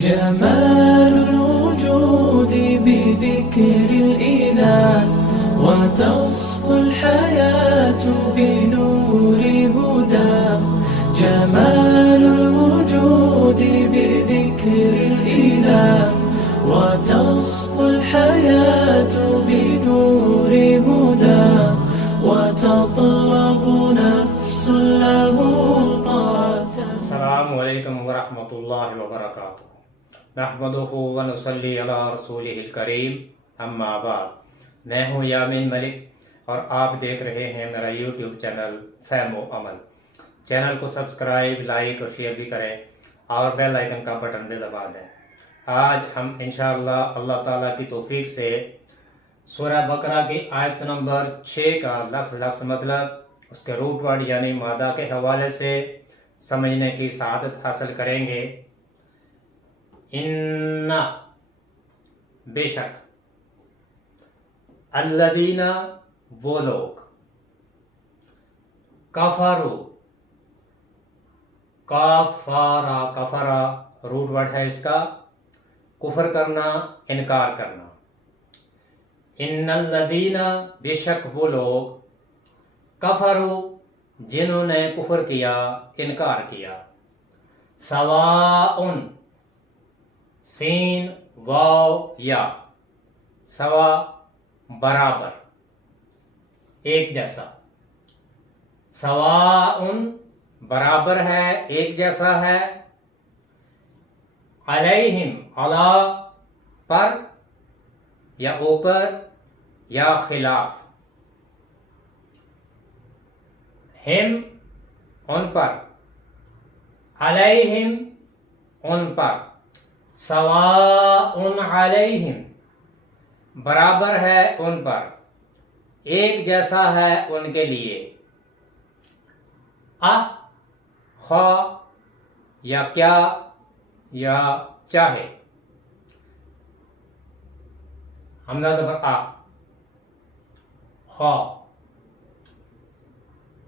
جمال الوجود بذكر الإله وتصفو الحياة بنور هدى. جمال الوجود بذكر الإله وتصفو الحياة بنور هدى وتطلب نفس له طاعة. السلام علیکم ورحمۃ اللہ وبرکاتہ. نحمدہ ونصلی علی رسولہ الکریم. اما بعد. میں ہوں یامین ملک اور آپ دیکھ رہے ہیں میرا یوٹیوب چینل فہم و عمل. چینل کو سبسکرائب، لائک اور شیئر بھی کریں اور بیل آئیکن کا بٹن بھی دبا دیں. آج ہم انشاءاللہ اللہ تعالیٰ کی توفیق سے سورہ بقرہ کی آیت نمبر 6 کا لفظ مطلب، اس کے روٹ ورڈ یعنی مادہ کے حوالے سے سمجھنے کی سعادت حاصل کریں گے. ان بے شک، الذین وہ لوگ، کفروا کفرا روٹ ورڈ ہے اس کا، کفر کرنا، انکار کرنا. ان الذین بے شک وہ لوگ، کفروا جنہوں نے کفر کیا، انکار کیا. سواء سین واو یا، سوا برابر، ایک جیسا. سواء برابر ہے، ایک جیسا ہے. علیہم علی پر یا اوپر یا خلاف. ہم ان پر، علیہم ان پر. سواء علیہم برابر ہے ان پر، ایک جیسا ہے ان کے لیے. خواہ یا کیا یا چاہے. حمزہ زبر آ، خواہ.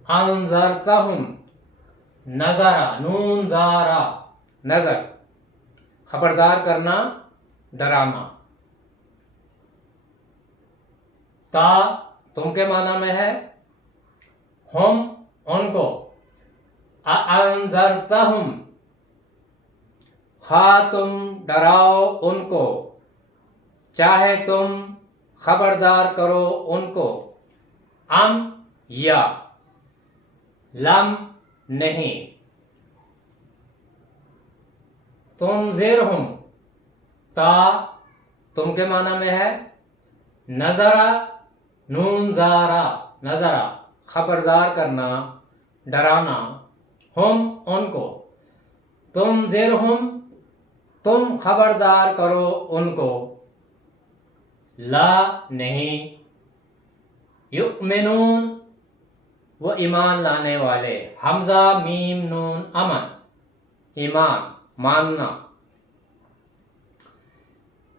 انذرتہم نظر، نون زارا نظر، خبردار کرنا، ڈرانا. تا تم کے معنی میں ہے، ہم ان کو. انذرتہم خواہ تم ڈراؤ ان کو، چاہے تم خبردار کرو ان کو. ام یا، لم نہیں. تنذرہم تا تم کے معنی میں ہے، نظرا نون زارا نظرا، خبردار کرنا، ڈرانا. ہم ان کو. تنذرہم تم خبردار کرو ان کو. لا نہیں. یؤمنون وہ ایمان لانے والے. حمزہ میم نون امن، ایمان ماننا.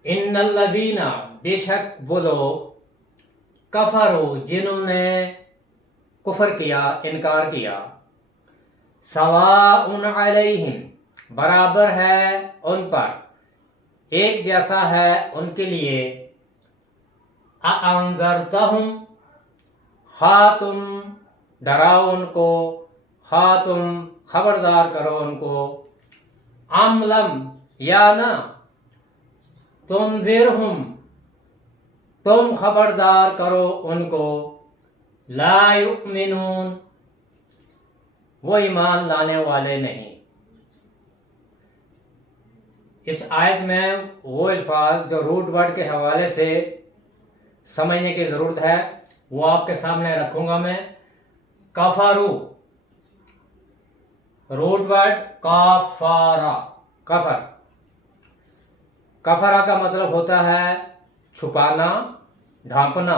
ان الذین بے شک وہ لوگ، کفروا جنہوں نے کفر کیا، انکار کیا. سواء علیہم برابر ہے ان پر، ایک جیسا ہے ان کے لیے. انذرتہم خواہ تم ڈراؤ ان کو، خواہ تم خبردار کرو ان کو. ام لم یا نہ. تنذرہم تم خبردار کرو ان کو. لا یؤمنون وہ ایمان لانے والے نہیں. اس آیت میں وہ الفاظ جو روٹ ورڈ کے حوالے سے سمجھنے کی ضرورت ہے وہ آپ کے سامنے رکھوں گا میں. کفروا روٹ ورڈ کافارا، کفر. کفرا کا مطلب ہوتا ہے چھپانا، ڈھانپنا،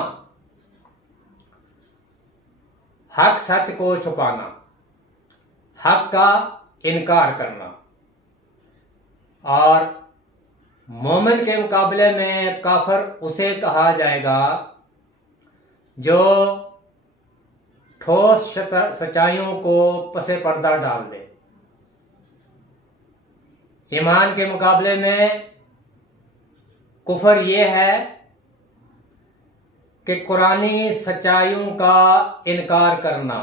حق سچ کو چھپانا، حق کا انکار کرنا. اور مومن کے مقابلے میں کافر اسے کہا جائے گا جو ٹھوس سچائیوں کو پس پردہ ڈال دے. ایمان کے مقابلے میں کفر یہ ہے کہ قرآنی سچائیوں کا انکار کرنا،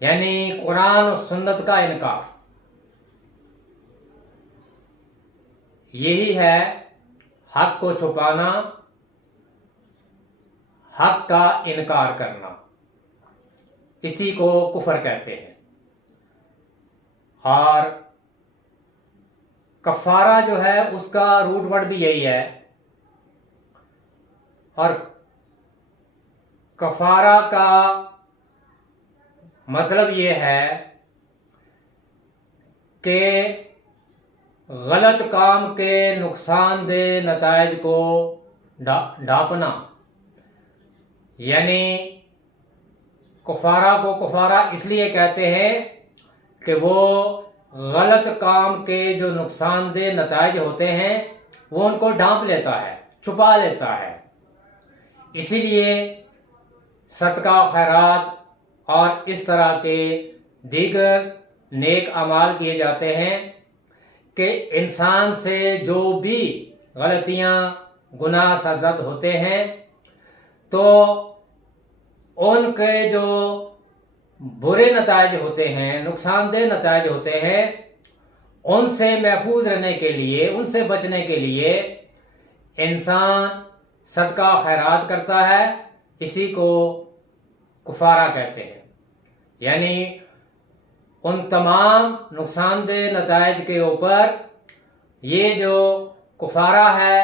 یعنی قرآن و سنت کا انکار، یہی ہے حق کو چھپانا، حق کا انکار کرنا، اسی کو کفر کہتے ہیں۔ اور کفارہ جو ہے اس کا روٹ ورڈ بھی یہی ہے، اور کفارہ کا مطلب یہ ہے کہ غلط کام کے نقصان دہ نتائج کو ڈھانپنا، یعنی کفارہ کو کفارہ اس لیے کہتے ہیں کہ وہ غلط کام کے جو نقصان دہ نتائج ہوتے ہیں وہ ان کو ڈھانپ لیتا ہے، چھپا لیتا ہے۔ اسی لیے صدقہ خیرات اور اس طرح کے دیگر نیک اعمال کیے جاتے ہیں کہ انسان سے جو بھی غلطیاں گناہ سرزد ہوتے ہیں تو ان کے جو برے نتائج ہوتے ہیں، نقصان دہ نتائج ہوتے ہیں، ان سے محفوظ رہنے کے لیے، ان سے بچنے کے لیے انسان صدقہ خیرات کرتا ہے، اسی کو کفارہ کہتے ہیں۔ یعنی ان تمام نقصان دہ نتائج کے اوپر یہ جو کفارہ ہے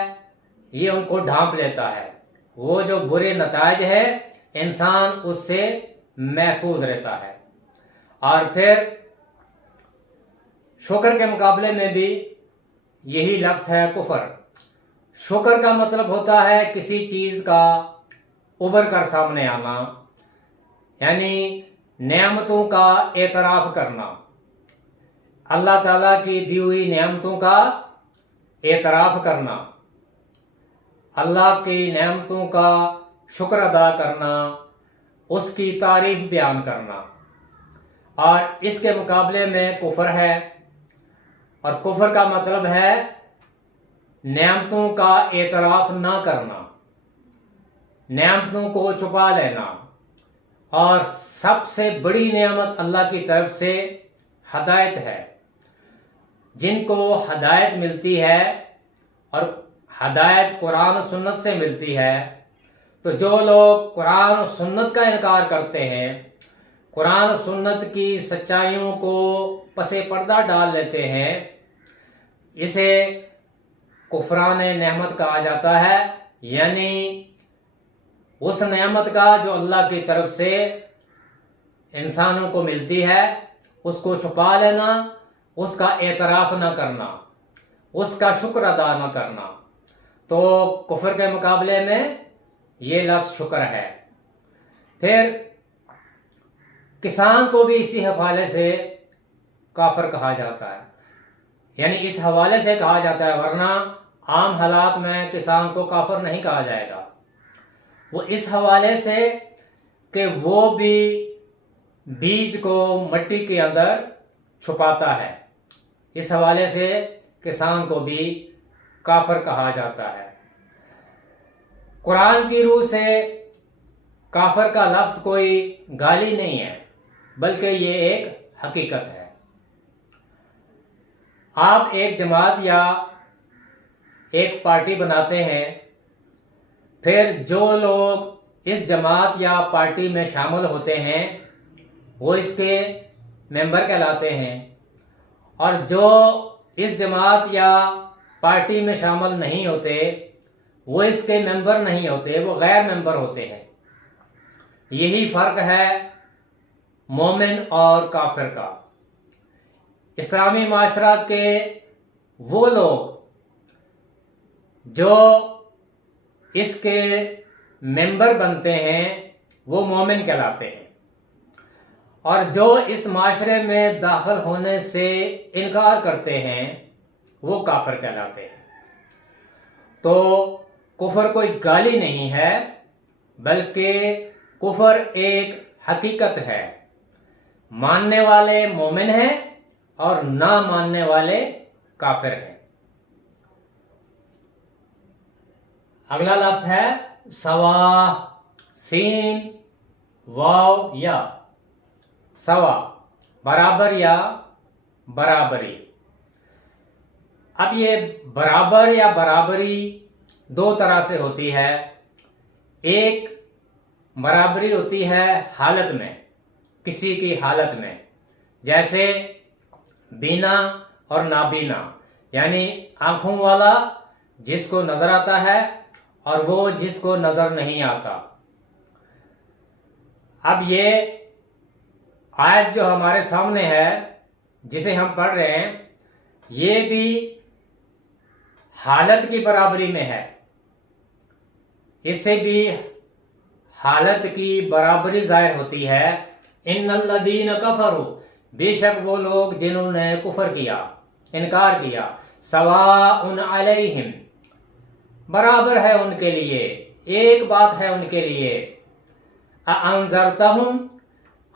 یہ ان کو ڈھانپ لیتا ہے، وہ جو برے نتائج ہے انسان اس سے محفوظ رہتا ہے۔ اور پھر شکر کے مقابلے میں بھی یہی لفظ ہے کفر۔ شکر کا مطلب ہوتا ہے کسی چیز کا ابھر کر سامنے آنا، یعنی نعمتوں کا اعتراف کرنا، اللہ تعالیٰ کی دی ہوئی نعمتوں کا اعتراف کرنا، اللہ کی نعمتوں کا شکر ادا کرنا، اس کی تعریف بیان کرنا۔ اور اس کے مقابلے میں کفر ہے، اور کفر کا مطلب ہے نعمتوں کا اعتراف نہ کرنا، نعمتوں کو چھپا لینا۔ اور سب سے بڑی نعمت اللہ کی طرف سے ہدایت ہے۔ جن کو ہدایت ملتی ہے اور ہدایت قرآن و سنت سے ملتی ہے، تو جو لوگ قرآن و سنت کا انکار کرتے ہیں، قرآن و سنت کی سچائیوں کو پس پردہ ڈال لیتے ہیں، اسے کفران نعمت کہا جاتا ہے۔ یعنی اس نعمت کا جو اللہ کی طرف سے انسانوں کو ملتی ہے اس کو چھپا لینا، اس کا اعتراف نہ کرنا، اس کا شکر ادا نہ کرنا، تو کفر کے مقابلے میں یہ لفظ شکر ہے۔ پھر کسان کو بھی اسی حوالے سے کافر کہا جاتا ہے، یعنی اس حوالے سے کہا جاتا ہے، ورنہ عام حالات میں کسان کو کافر نہیں کہا جائے گا۔ وہ اس حوالے سے کہ وہ بھی بیج کو مٹی کے اندر چھپاتا ہے، اس حوالے سے کسان کو بھی کافر کہا جاتا ہے۔ قرآن کی روح سے کافر کا لفظ کوئی گالی نہیں ہے، بلکہ یہ ایک حقیقت ہے۔ آپ ایک جماعت یا ایک پارٹی بناتے ہیں، پھر جو لوگ اس جماعت یا پارٹی میں شامل ہوتے ہیں وہ اس کے ممبر کہلاتے ہیں، اور جو اس جماعت یا پارٹی میں شامل نہیں ہوتے وہ اس کے ممبر نہیں ہوتے، وہ غیر ممبر ہوتے ہیں۔ یہی فرق ہے مومن اور کافر کا۔ اسلامی معاشرہ کے وہ لوگ جو اس کے ممبر بنتے ہیں وہ مومن کہلاتے ہیں، اور جو اس معاشرے میں داخل ہونے سے انکار کرتے ہیں وہ کافر کہلاتے ہیں۔ تو کفر کوئی گالی نہیں ہے، بلکہ کفر ایک حقیقت ہے۔ ماننے والے مومن ہیں اور نہ ماننے والے کافر ہیں۔ اگلا لفظ ہے سوا، سین واو یا، سوا برابر یا برابری۔ اب یہ برابر یا برابری دو طرح سے ہوتی ہے۔ ایک برابری ہوتی ہے حالت میں، کسی کی حالت میں، جیسے بینا اور نابینا، یعنی آنکھوں والا جس کو نظر آتا ہے اور وہ جس کو نظر نہیں آتا۔ اب یہ آیت جو ہمارے سامنے ہے جسے ہم پڑھ رہے ہیں، یہ بھی حالت کی برابری میں ہے، اس سے بھی حالت کی برابری ظاہر ہوتی ہے۔ ان الذین کفروا، بے شک وہ لوگ جنہوں نے کفر کیا، انکار کیا، سواء علیہم، برابر ہے ان کے لیے، ایک بات ہے ان کے لیے، اانذرتہم،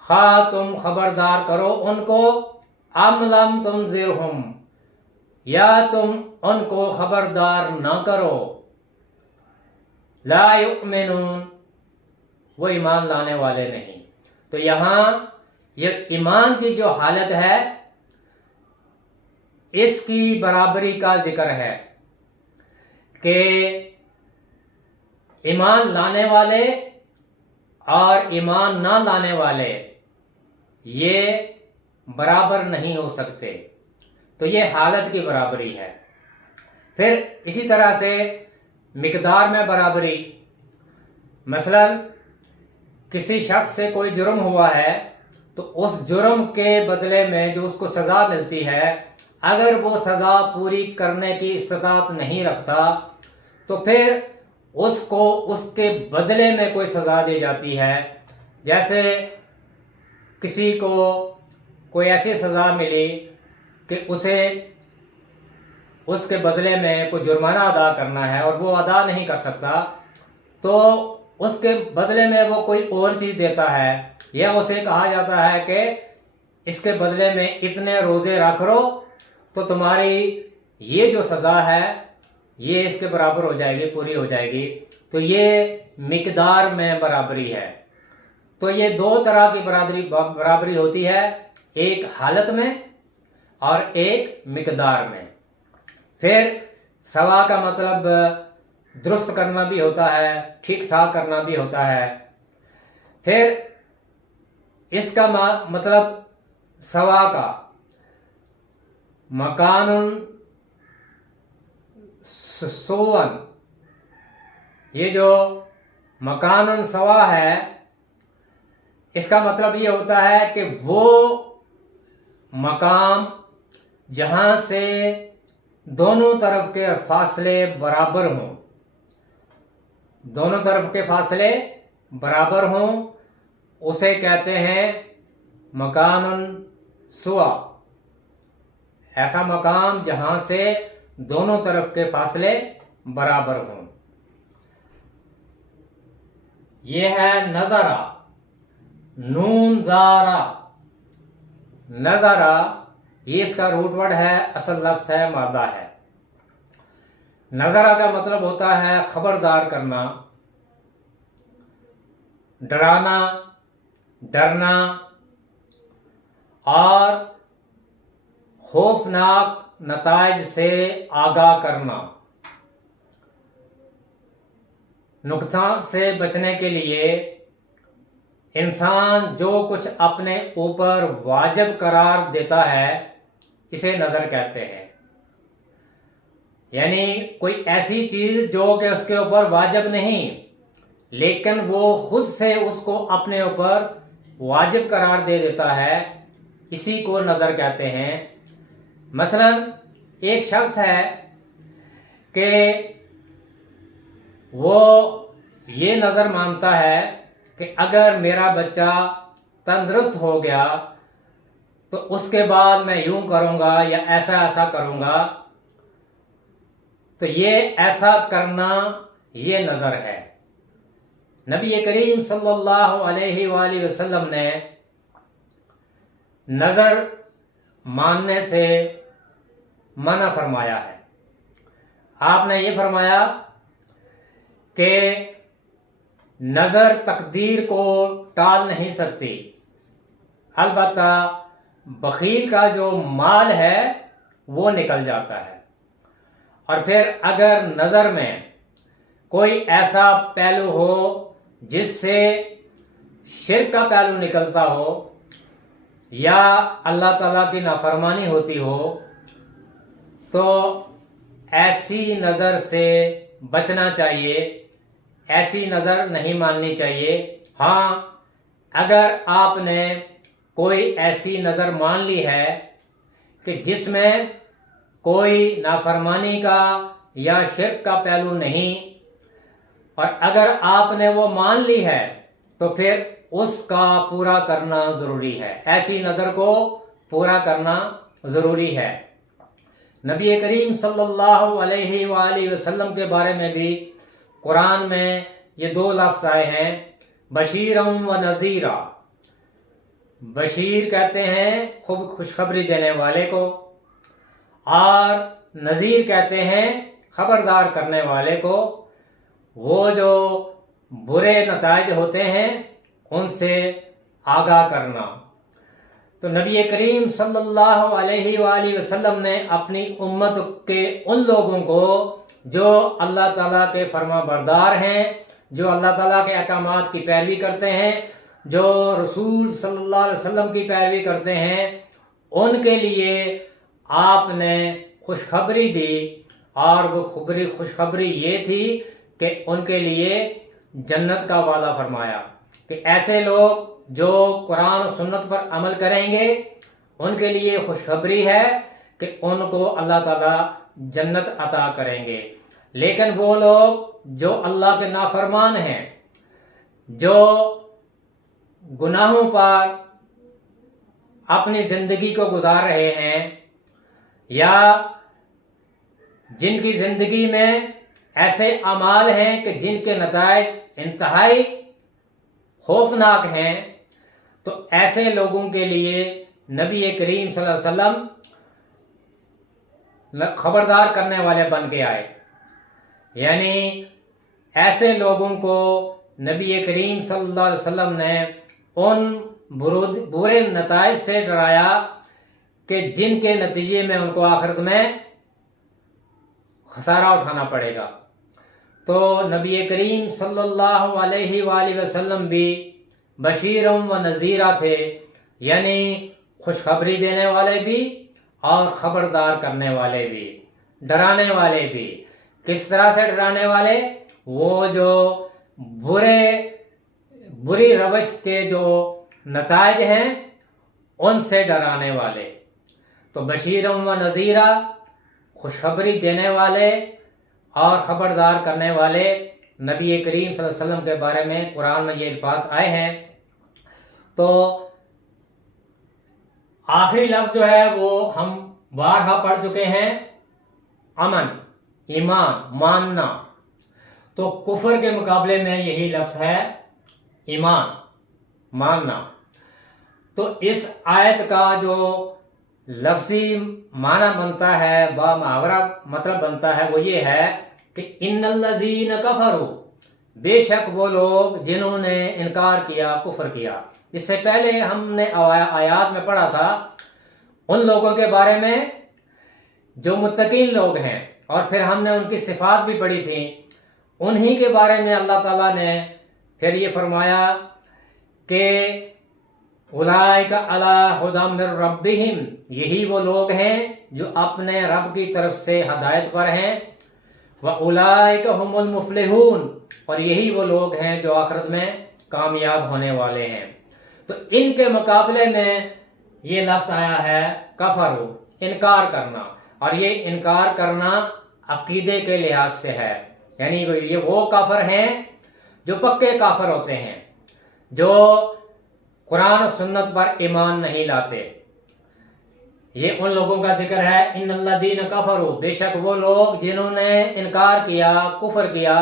خواہ تم خبردار کرو ان کو، ام لم تنذرہم، یا تم ان کو خبردار نہ کرو، لا یؤمنون، وہ ایمان لانے والے نہیں۔ تو یہاں یہ ایمان کی جو حالت ہے اس کی برابری کا ذکر ہے کہ ایمان لانے والے اور ایمان نہ لانے والے یہ برابر نہیں ہو سکتے، تو یہ حالت کی برابری ہے۔ پھر اسی طرح سے مقدار میں برابری، مثلا کسی شخص سے کوئی جرم ہوا ہے تو اس جرم کے بدلے میں جو اس کو سزا ملتی ہے، اگر وہ سزا پوری کرنے کی استطاعت نہیں رکھتا تو پھر اس کو اس کے بدلے میں کوئی سزا دی جاتی ہے۔ جیسے کسی کو کوئی ایسی سزا ملی کہ اسے اس کے بدلے میں کوئی جرمانہ ادا کرنا ہے اور وہ ادا نہیں کر سکتا، تو اس کے بدلے میں وہ کوئی اور چیز دیتا ہے، یا اسے کہا جاتا ہے کہ اس کے بدلے میں اتنے روزے رکھ لو تو تمہاری یہ جو سزا ہے یہ اس کے برابر ہو جائے گی، پوری ہو جائے گی۔ تو یہ مقدار میں برابری ہے۔ تو یہ دو طرح کی برابری ہوتی ہے، ایک حالت میں اور ایک مقدار میں۔ پھر سوا کا مطلب درست کرنا بھی ہوتا ہے، ٹھیک ٹھاک کرنا بھی ہوتا ہے۔ پھر اس کا مطلب سوا کا مکان سوون، یہ جو مکان سوا ہے اس کا مطلب یہ ہوتا ہے کہ وہ مقام جہاں سے دونوں طرف کے فاصلے برابر ہوں، دونوں طرف کے فاصلے برابر ہوں، اسے کہتے ہیں مکان سوا، ایسا مقام جہاں سے دونوں طرف کے فاصلے برابر ہوں۔ یہ ہے نظرہ، نون زارہ، نظرہ یہ اس کا روٹ ورڈ ہے، اصل لفظ ہے، مادہ ہے۔ نظرہ کا مطلب ہوتا ہے خبردار کرنا، ڈرانا، ڈرنا اور خوفناک نتائج سے آگاہ کرنا۔ نقصان سے بچنے کے لیے انسان جو کچھ اپنے اوپر واجب قرار دیتا ہے اسے نظر کہتے ہیں، یعنی کوئی ایسی چیز جو کہ اس کے اوپر واجب نہیں لیکن وہ خود سے اس کو اپنے اوپر واجب قرار دے دیتا ہے، اسی کو نظر کہتے ہیں۔ مثلا ایک شخص ہے کہ وہ یہ نظر مانتا ہے کہ اگر میرا بچہ تندرست ہو گیا تو اس کے بعد میں یوں کروں گا یا ایسا ایسا کروں گا، تو یہ ایسا کرنا یہ نظر ہے۔ نبی کریم صلی اللہ علیہ وآلہ وسلم نے نظر ماننے سے منع فرمایا ہے۔ آپ نے یہ فرمایا کہ نظر تقدیر کو ٹال نہیں سکتی، البتہ بخیل کا جو مال ہے وہ نکل جاتا ہے۔ اور پھر اگر نظر میں کوئی ایسا پہلو ہو جس سے شرک کا پہلو نکلتا ہو یا اللہ تعالیٰ کی نافرمانی ہوتی ہو تو ایسی نظر سے بچنا چاہیے، ایسی نظر نہیں ماننی چاہیے۔ ہاں، اگر آپ نے کوئی ایسی نظر مان لی ہے کہ جس میں کوئی نافرمانی کا یا شرک کا پہلو نہیں، اور اگر آپ نے وہ مان لی ہے تو پھر اس کا پورا کرنا ضروری ہے، ایسی نظر کو پورا کرنا ضروری ہے۔ نبی کریم صلی اللہ علیہ وآلہ وسلم کے بارے میں بھی قرآن میں یہ دو لفظ آئے ہیں، بشیرم و نذیرا۔ بشیر کہتے ہیں خوشخبری دینے والے کو، اور نذیر کہتے ہیں خبردار کرنے والے کو، وہ جو برے نتائج ہوتے ہیں ان سے آگاہ کرنا۔ تو نبی کریم صلی اللہ علیہ وآلہ وسلم نے اپنی امت کے ان لوگوں کو جو اللہ تعالیٰ کے فرما بردار ہیں، جو اللہ تعالیٰ کے احکامات کی پیروی کرتے ہیں، جو رسول صلی اللہ علیہ وسلم کی پیروی کرتے ہیں، ان کے لیے آپ نے خوشخبری دی، اور وہ خوشخبری یہ تھی کہ ان کے لیے جنت کا وعدہ فرمایا کہ ایسے لوگ جو قرآن و سنت پر عمل کریں گے ان کے لیے خوشخبری ہے کہ ان کو اللہ تعالیٰ جنت عطا کریں گے۔ لیکن وہ لوگ جو اللہ کے نافرمان ہیں، جو گناہوں پر اپنی زندگی کو گزار رہے ہیں، یا جن کی زندگی میں ایسے اعمال ہیں کہ جن کے نتائج انتہائی خوفناک ہیں، تو ایسے لوگوں کے لیے نبی کریم صلی اللہ علیہ وسلم خبردار کرنے والے بن کے آئے، یعنی ایسے لوگوں کو نبی کریم صلی اللہ علیہ وسلم نے ان برے نتائج سے ڈرایا کہ جن کے نتیجے میں ان کو آخرت میں خسارہ اٹھانا پڑے گا۔ تو نبی کریم صلی اللہ علیہ وآلہ وسلم بھی بشیرم و نذیرہ تھے، یعنی خوشخبری دینے والے بھی اور خبردار کرنے والے بھی، ڈرانے والے بھی۔ کس طرح سے ڈرانے والے؟ وہ جو بری روش کے جو نتائج ہیں ان سے ڈرانے والے۔ تو بشیرم و نذیرہ، خوشخبری دینے والے اور خبردار کرنے والے، نبی کریم صلی اللہ علیہ وسلم کے بارے میں قرآن میں یہ الفاظ آئے ہیں۔ تو آخری لفظ جو ہے وہ ہم بارہا پڑھ چکے ہیں، امن، ایمان، ماننا۔ تو کفر کے مقابلے میں یہی لفظ ہے ایمان، ماننا۔ تو اس آیت کا جو لفظی معنی بنتا ہے، با محاورہ مطلب بنتا ہے، وہ یہ ہے کہ ان الذین کفروا، بے شک وہ لوگ جنہوں نے انکار کیا، کفر کیا۔ اس سے پہلے ہم نے آیات میں پڑھا تھا ان لوگوں کے بارے میں جو متقین لوگ ہیں، اور پھر ہم نے ان کی صفات بھی پڑھی تھی۔ انہی کے بارے میں اللہ تعالیٰ نے پھر یہ فرمایا کہ اولئک علی ھدی من ربہم، یہی وہ لوگ ہیں جو اپنے رب کی طرف سے ہدایت پر ہیں، وَأُولَئِكَ هُمُ الْمُفْلِحُونَ، اور یہی وہ لوگ ہیں جو آخرت میں کامیاب ہونے والے ہیں۔ تو ان کے مقابلے میں یہ لفظ آیا ہے کفروا، انکار کرنا، اور یہ انکار کرنا عقیدے کے لحاظ سے ہے، یعنی یہ وہ کافر ہیں جو پکے کافر ہوتے ہیں، جو قرآن و سنت پر ایمان نہیں لاتے۔ یہ ان لوگوں کا ذکر ہے، ان الذین کفروا، بے شک وہ لوگ جنہوں نے انکار کیا، کفر کیا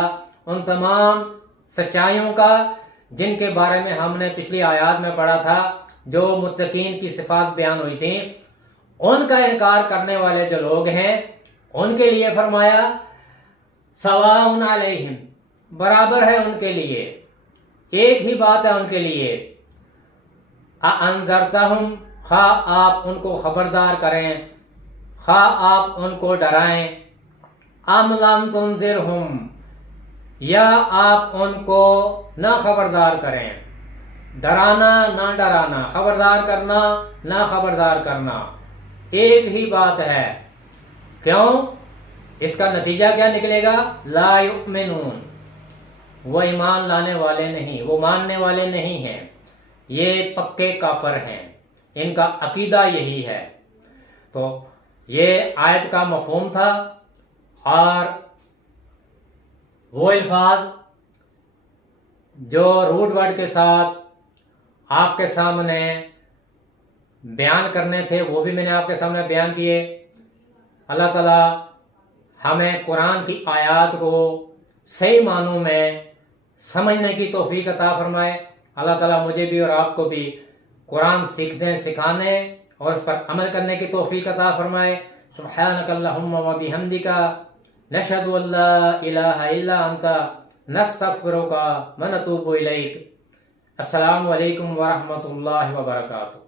ان تمام سچائیوں کا جن کے بارے میں ہم نے پچھلی آیات میں پڑھا تھا، جو متقین کی صفات بیان ہوئی تھیں۔ ان کا انکار کرنے والے جو لوگ ہیں ان کے لیے فرمایا سواء علیہم، برابر ہے ان کے لیے، ایک ہی بات ہے ان کے لیے، اَأَنذَرْتَهُمْ، خواہ آپ ان کو خبردار کریں، خواہ آپ ان کو ڈرائیں، أَمْ لَمْ تُنذِرْهُمْ، یا آپ ان کو نہ خبردار کریں، ڈرانا نہ ڈرانا، خبردار کرنا نہ خبردار کرنا، ایک ہی بات ہے۔ کیوں؟ اس کا نتیجہ کیا نکلے گا؟ لا یؤمنون، وہ ایمان لانے والے نہیں، وہ ماننے والے نہیں ہیں، یہ پکے کافر ہیں، ان کا عقیدہ یہی ہے۔ تو یہ آیت کا مفہوم تھا، اور وہ الفاظ جو روٹ ورڈ کے ساتھ آپ کے سامنے بیان کرنے تھے وہ بھی میں نے آپ کے سامنے بیان کیے۔ اللہ تعالیٰ ہمیں قرآن کی آیات کو صحیح معنوں میں سمجھنے کی توفیق عطا فرمائے۔ اللہ تعالیٰ مجھے بھی اور آپ کو بھی قرآن سیکھنے، سکھانے اور اس پر عمل کرنے کی توفیق عطا فرمائے۔ سبحانک اللہم و بحمدک، نشہد ان لا الہ الا انت، نستغفرک و نتوب الیک۔ السلام علیکم ورحمۃ اللہ وبرکاتہ۔